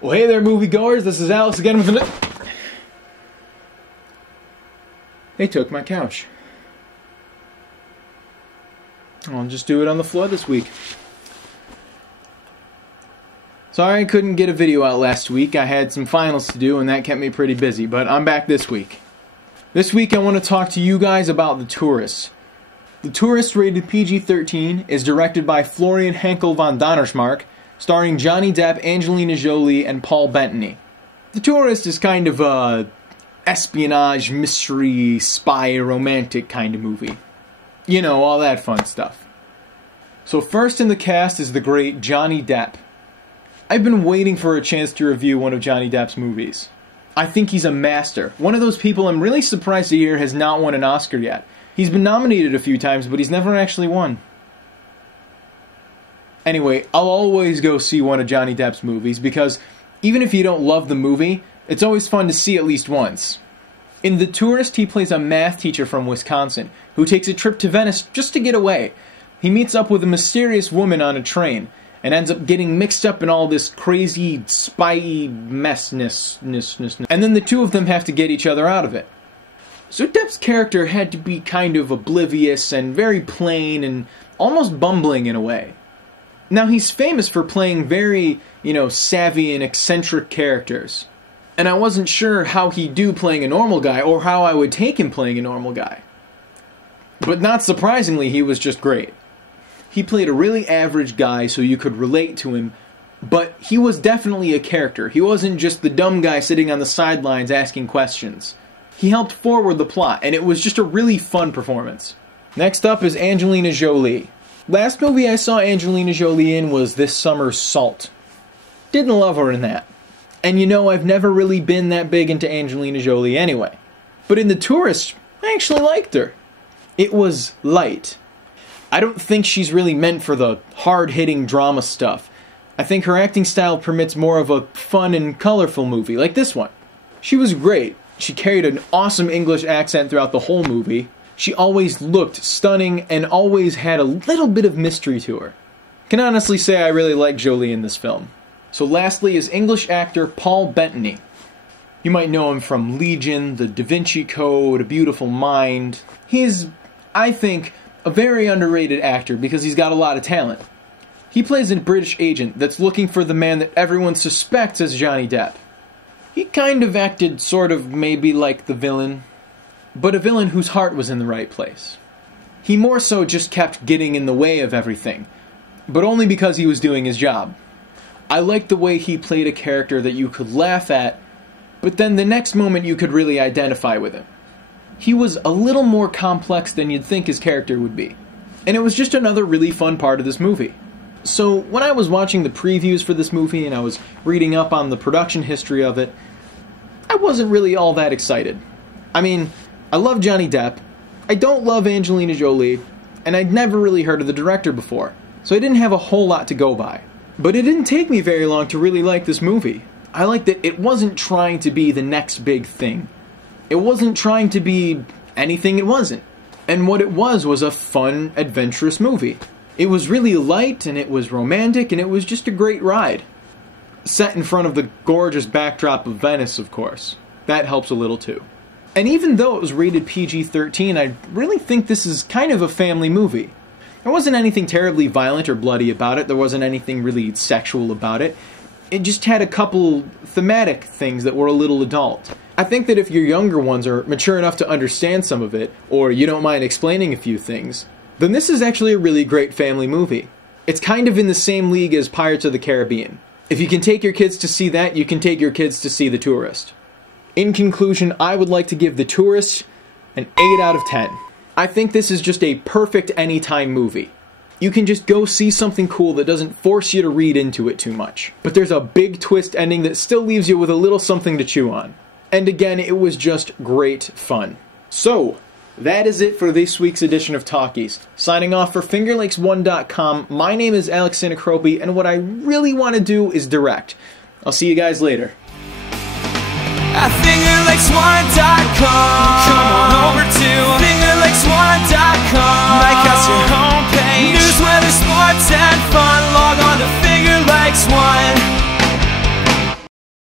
Well, hey there, moviegoers. This is Alex again with another... They took my couch. I'll just do it on the floor this week. Sorry I couldn't get a video out last week. I had some finals to do and that kept me pretty busy, but I'm back this week. This week I want to talk to you guys about The Tourist. The Tourist, rated PG-13, is directed by Florian Henkel von Donnersmarck, starring Johnny Depp, Angelina Jolie, and Paul Bettany. The Tourist is kind of a espionage, mystery, spy, romantic kind of movie. You know, all that fun stuff. So first in the cast is the great Johnny Depp. I've been waiting for a chance to review one of Johnny Depp's movies. I think he's a master. One of those people I'm really surprised to hear has not won an Oscar yet. He's been nominated a few times, but he's never actually won. Anyway, I'll always go see one of Johnny Depp's movies because even if you don't love the movie, it's always fun to see at least once. In The Tourist, he plays a math teacher from Wisconsin who takes a trip to Venice just to get away. He meets up with a mysterious woman on a train and ends up getting mixed up in all this crazy, spy messness. And then the two of them have to get each other out of it. So Depp's character had to be kind of oblivious and very plain and almost bumbling in a way. Now he's famous for playing very, savvy and eccentric characters. And I wasn't sure how he'd do playing a normal guy or how I would take him playing a normal guy. But not surprisingly, he was just great. He played a really average guy so you could relate to him, but he was definitely a character. He wasn't just the dumb guy sitting on the sidelines asking questions. He helped forward the plot, and it was just a really fun performance. Next up is Angelina Jolie. Last movie I saw Angelina Jolie in was this summer's Salt. Didn't love her in that. And I've never really been that big into Angelina Jolie anyway. But in The Tourist, I actually liked her. It was light. I don't think she's really meant for the hard-hitting drama stuff. I think her acting style permits more of a fun and colorful movie, like this one. She was great. She carried an awesome English accent throughout the whole movie. She always looked stunning and always had a little bit of mystery to her. Can honestly say I really like Jolie in this film. So lastly is English actor Paul Bettany. You might know him from Legion, The Da Vinci Code, A Beautiful Mind. He's, I think, a very underrated actor because he's got a lot of talent. He plays a British agent that's looking for the man that everyone suspects as Johnny Depp. He kind of acted sort of maybe like the villain, but a villain whose heart was in the right place. He more so just kept getting in the way of everything, but only because he was doing his job. I liked the way he played a character that you could laugh at, but then the next moment you could really identify with him. He was a little more complex than you'd think his character would be, and it was just another really fun part of this movie. So when I was watching the previews for this movie and I was reading up on the production history of it, I wasn't really all that excited. I mean, I love Johnny Depp, I don't love Angelina Jolie, and I'd never really heard of the director before, so I didn't have a whole lot to go by. But it didn't take me very long to really like this movie. I liked that it wasn't trying to be the next big thing. It wasn't trying to be anything it wasn't. And what it was a fun, adventurous movie. It was really light, and it was romantic, and it was just a great ride. Set in front of the gorgeous backdrop of Venice, of course. That helps a little too. And even though it was rated PG-13, I really think this is kind of a family movie. There wasn't anything terribly violent or bloody about it. There wasn't anything really sexual about it. It just had a couple thematic things that were a little adult. I think that if your younger ones are mature enough to understand some of it, or you don't mind explaining a few things, then this is actually a really great family movie. It's kind of in the same league as Pirates of the Caribbean. If you can take your kids to see that, you can take your kids to see The Tourist. In conclusion, I would like to give The Tourist an 8 out of 10. I think this is just a perfect anytime movie. You can just go see something cool that doesn't force you to read into it too much. But there's a big twist ending that still leaves you with a little something to chew on. And again, it was just great fun. So, that is it for this week's edition of Talkies. Signing off for FingerLakes1.com, my name is Alex Sinacropi, and what I really want to do is direct. I'll see you guys later. FingerLakes1.com